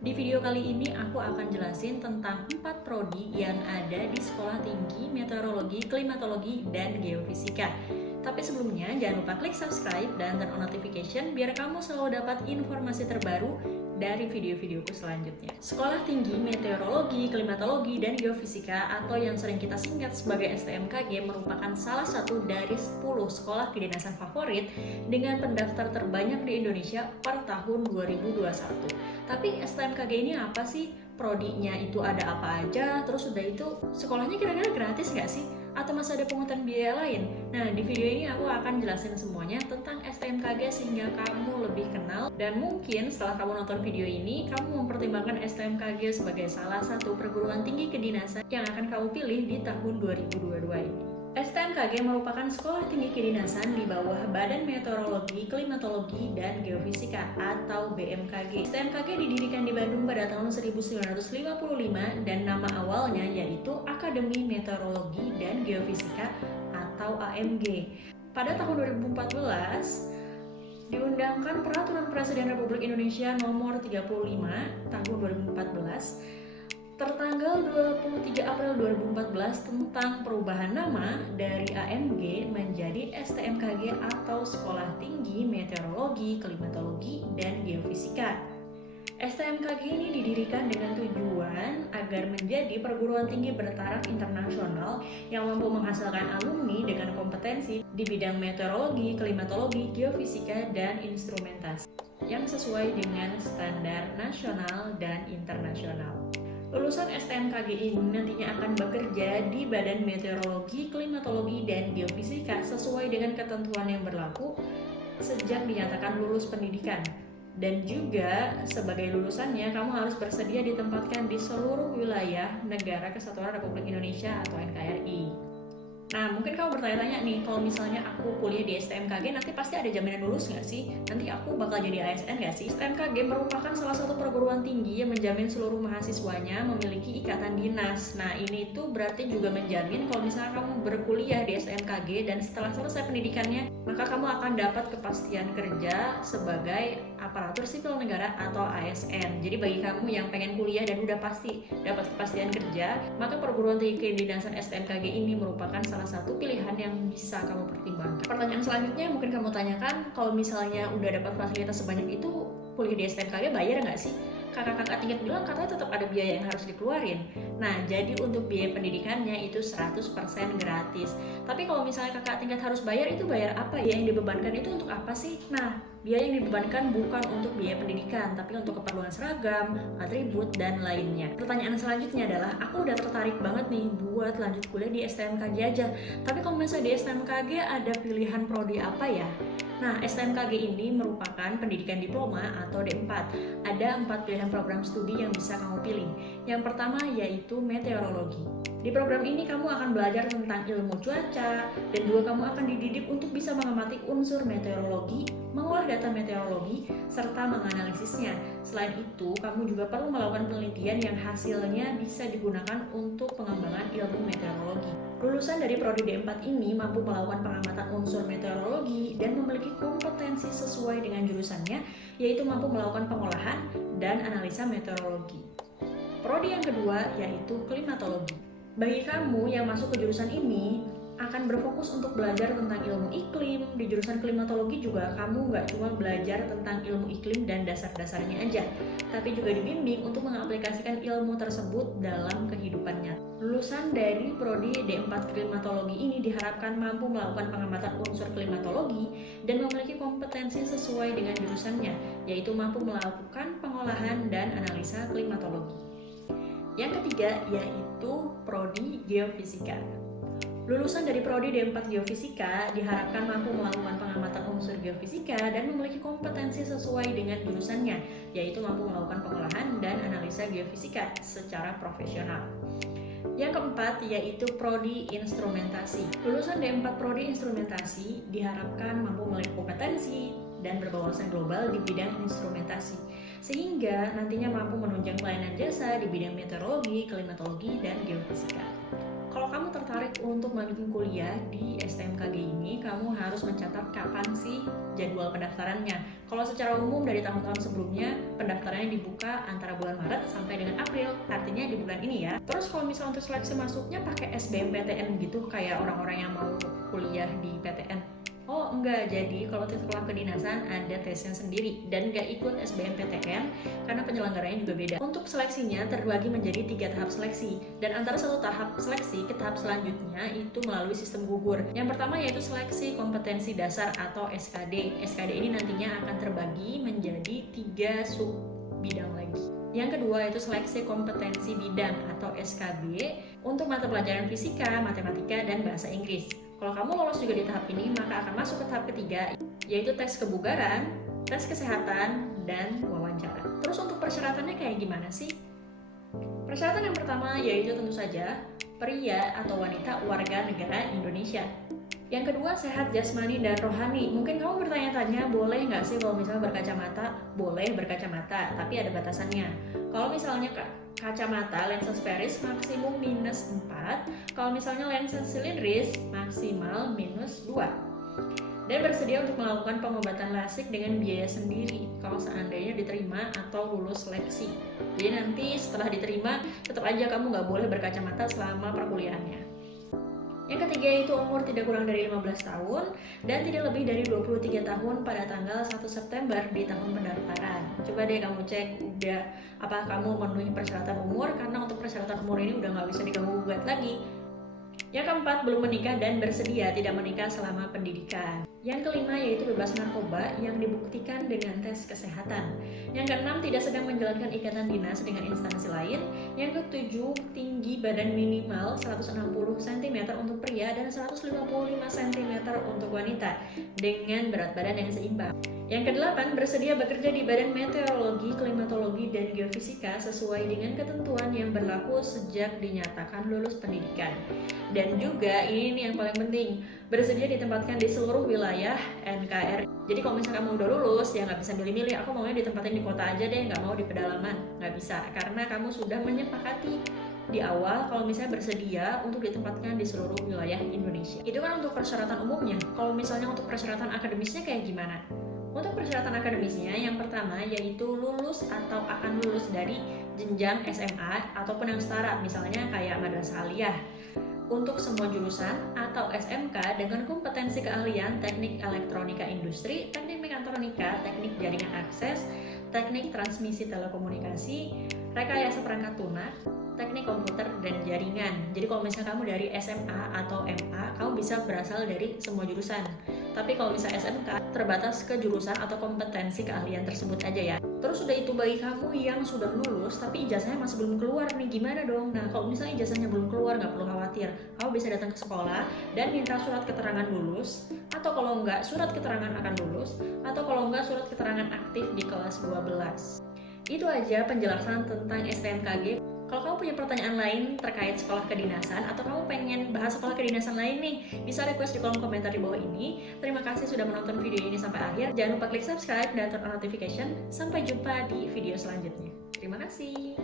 Di video kali ini aku akan jelasin tentang 4 prodi yang ada di Sekolah Tinggi Meteorologi, Klimatologi, dan Geofisika. Tapi sebelumnya jangan lupa klik subscribe dan turn on notification biar kamu selalu dapat informasi terbaru dari video-videoku selanjutnya. Sekolah Tinggi Meteorologi, Klimatologi, dan Geofisika atau yang sering kita singkat sebagai STMKG merupakan salah satu dari 10 sekolah kedinasan favorit dengan pendaftar terbanyak di Indonesia per tahun 2021. Tapi STMKG ini apa sih? Prodinya itu ada apa aja? Terus udah itu sekolahnya kira-kira gratis nggak sih? Atau masih ada pungutan biaya lain? Nah, di video ini aku akan jelasin semuanya tentang STMKG sehingga kamu lebih kenal, dan mungkin setelah kamu nonton video ini, kamu mempertimbangkan STMKG sebagai salah satu perguruan tinggi kedinasan yang akan kamu pilih di tahun 2022 ini. STMKG merupakan sekolah tinggi kedinasan di bawah Badan Meteorologi, Klimatologi, dan Geofisika atau BMKG. STMKG didirikan di Bandung pada tahun 1955 dan nama awalnya yaitu Akademi Meteorologi dan Geofisika atau AMG. Pada tahun 2014, diundangkan Peraturan Presiden Republik Indonesia Nomor 35 tahun 2014 tertanggal 23 April 2014 tentang perubahan nama dari AMG menjadi STMKG atau Sekolah Tinggi Meteorologi, Klimatologi, dan Geofisika. STMKG ini didirikan dengan tujuan agar menjadi perguruan tinggi bertaraf internasional yang mampu menghasilkan alumni dengan kompetensi di bidang meteorologi, klimatologi, geofisika, dan instrumentasi yang sesuai dengan standar nasional dan internasional. Lulusan STMKG ini nantinya akan bekerja di Badan Meteorologi, Klimatologi, dan Geofisika sesuai dengan ketentuan yang berlaku sejak dinyatakan lulus pendidikan. Dan juga sebagai lulusannya, kamu harus bersedia ditempatkan di seluruh wilayah Negara Kesatuan Republik Indonesia atau NKRI. Nah, mungkin kamu bertanya-tanya nih, kalau misalnya aku kuliah di STMKG, nanti pasti ada jaminan lulus nggak sih? Nanti aku bakal jadi ASN nggak sih? STMKG merupakan salah satu perguruan tinggi yang menjamin seluruh mahasiswanya memiliki ikatan dinas. Nah, ini tuh berarti juga menjamin kalau misalnya kamu berkuliah di STMKG dan setelah selesai pendidikannya, maka kamu akan dapat kepastian kerja sebagai aparatur sipil negara atau ASN. Jadi bagi kamu yang pengen kuliah dan udah pasti dapat kepastian kerja, maka perguruan tinggi kedinasan STMKG ini merupakan salah satu pilihan yang bisa kamu pertimbangkan. Pertanyaan selanjutnya mungkin kamu tanyakan, kalau misalnya udah dapat fasilitas sebanyak itu, kuliah di STMKG bayar nggak sih? Kakak-kakak tingkat bilang katanya tetap ada biaya yang harus dikeluarin. Nah, jadi untuk biaya pendidikannya itu 100% gratis. Tapi kalau misalnya kakak tingkat harus bayar, itu bayar apa ya? Yang dibebankan itu untuk apa sih? Nah, biaya yang dibebankan bukan untuk biaya pendidikan, tapi untuk keperluan seragam, atribut, dan lainnya. Pertanyaan selanjutnya adalah, aku udah tertarik banget nih buat lanjut kuliah di STMKG aja. Tapi kalau misalnya di STMKG ada pilihan prodi apa ya? Nah, STMKG ini merupakan pendidikan diploma atau D4. Ada 4 pilihan program studi yang bisa kamu pilih. Yang pertama yaitu meteorologi. Di program ini kamu akan belajar tentang ilmu cuaca, dan juga kamu akan dididik untuk bisa mengamati unsur meteorologi, mengolah data meteorologi, serta menganalisisnya. Selain itu, kamu juga perlu melakukan penelitian yang hasilnya bisa digunakan untuk pengembangan ilmu meteorologi. Lulusan dari prodi D4 ini mampu melakukan pengamatan unsur meteorologi dan memiliki kompetensi sesuai dengan jurusannya, yaitu mampu melakukan pengolahan dan analisa meteorologi. Prodi yang kedua yaitu klimatologi. Bagi kamu yang masuk ke jurusan ini, akan berfokus untuk belajar tentang ilmu iklim. Di jurusan klimatologi juga kamu nggak cuma belajar tentang ilmu iklim dan dasar-dasarnya aja, tapi juga dibimbing untuk mengaplikasikan ilmu tersebut dalam kehidupannya. Lulusan dari prodi D4 klimatologi ini diharapkan mampu melakukan pengamatan unsur klimatologi dan memiliki kompetensi sesuai dengan jurusannya, yaitu mampu melakukan pengolahan dan analisa klimatologi. Yang ketiga yaitu prodi geofisika. Lulusan dari prodi D4 Geofisika diharapkan mampu melakukan pengamatan unsur geofisika dan memiliki kompetensi sesuai dengan jurusannya, yaitu mampu melakukan pengolahan dan analisa geofisika secara profesional. Yang keempat yaitu prodi instrumentasi. Lulusan D4 prodi instrumentasi diharapkan mampu memiliki kompetensi dan berwawasan global di bidang instrumentasi, sehingga nantinya mampu menunjang pelayanan jasa di bidang meteorologi, klimatologi, dan geofisika. Kalau kamu tertarik tertarik untuk melanjutkan kuliah di STMKG ini, kamu harus mencatat kapan sih jadwal pendaftarannya. Kalau secara umum dari tahun-tahun sebelumnya, pendaftarannya dibuka antara bulan Maret sampai dengan April, artinya di bulan ini ya. Terus kalau misalnya untuk seleksi masuknya pakai SBMPTN gitu, kayak orang-orang yang mau kuliah di PTN. Oh enggak, jadi kalau di sekolah kedinasan ada tesnya sendiri dan nggak ikut SBMPTN karena penyelenggaranya juga beda. Untuk seleksinya terbagi menjadi 3 tahap seleksi, dan antara satu tahap seleksi ke tahap selanjutnya itu melalui sistem gugur. Yang pertama yaitu seleksi kompetensi dasar atau SKD. SKD ini nantinya akan terbagi menjadi 3 sub bidang lagi. Yang kedua itu seleksi kompetensi bidang atau SKB untuk mata pelajaran fisika, matematika, dan bahasa Inggris. Kalau kamu lolos juga di tahap ini, maka akan masuk ke tahap ketiga, yaitu tes kebugaran, tes kesehatan, dan wawancara. Terus untuk persyaratannya kayak gimana sih? Persyaratan yang pertama yaitu tentu saja pria atau wanita warga negara Indonesia. Yang kedua, sehat jasmani dan rohani. Mungkin kamu bertanya-tanya, boleh nggak sih kalau misalnya berkacamata? Boleh berkacamata, tapi ada batasannya. Kalau misalnya kacamata lensa sferis maksimum -4, kalau misalnya lensa silindris maksimal -2. Dan bersedia untuk melakukan pengobatan lasik dengan biaya sendiri kalau seandainya diterima atau lulus seleksi. Jadi nanti setelah diterima, tetap aja kamu nggak boleh berkacamata selama perkuliahannya. Yang ketiga itu umur tidak kurang dari 15 tahun dan tidak lebih dari 23 tahun pada tanggal 1 September di tahun pendaftaran. Coba deh kamu cek udah apa kamu memenuhi persyaratan umur, karena untuk persyaratan umur ini udah nggak bisa diganggu gugat lagi. Yang keempat, belum menikah dan bersedia tidak menikah selama pendidikan. Yang kelima yaitu bebas narkoba yang dibuktikan dengan tes kesehatan. Yang keenam, tidak sedang menjalankan ikatan dinas dengan instansi lain. Yang ketujuh, tinggi badan minimal 160 cm untuk pria dan 155 cm untuk wanita dengan berat badan yang seimbang. Yang kedelapan, bersedia bekerja di Badan Meteorologi, Klimatologi, dan Geofisika sesuai dengan ketentuan yang berlaku sejak dinyatakan lulus pendidikan. Dan juga ini nih yang paling penting, bersedia ditempatkan di seluruh wilayah NKRI. Jadi kalau misalnya kamu udah lulus, ya nggak bisa milih-milih, aku maunya ditempatin di kota aja deh, nggak mau di pedalaman. Nggak bisa, karena kamu sudah menyepakati di awal kalau misalnya bersedia untuk ditempatkan di seluruh wilayah Indonesia. Itu kan untuk persyaratan umumnya. Kalau misalnya untuk persyaratan akademisnya kayak gimana? Untuk persyaratan akademisnya, yang pertama yaitu lulus atau akan lulus dari jenjang SMA ataupun yang setara, misalnya kayak madrasah aliyah untuk semua jurusan, atau SMK dengan kompetensi keahlian teknik elektronika industri, teknik mekatronika, teknik jaringan akses, teknik transmisi telekomunikasi, rekayasa perangkat lunak, teknik komputer dan jaringan. Jadi kalau misalnya kamu dari SMA atau MA, kamu bisa berasal dari semua jurusan. Tapi kalau misalnya SMK, terbatas ke jurusan atau kompetensi keahlian tersebut aja ya. Terus udah itu bagi kamu yang sudah lulus tapi ijazahnya masih belum keluar nih, gimana dong? Nah kalau misalnya ijazahnya belum keluar, nggak perlu khawatir. Kamu bisa datang ke sekolah dan minta surat keterangan lulus, atau kalau enggak surat keterangan akan lulus, atau kalau enggak surat keterangan aktif di kelas 12. Itu aja penjelasan tentang STMKG. Kalau kamu punya pertanyaan lain terkait sekolah kedinasan, atau kamu pengen bahas sekolah kedinasan lain nih, bisa request di kolom komentar di bawah ini. Terima kasih sudah menonton video ini sampai akhir. Jangan lupa klik subscribe dan turn on notification. Sampai jumpa di video selanjutnya. Terima kasih.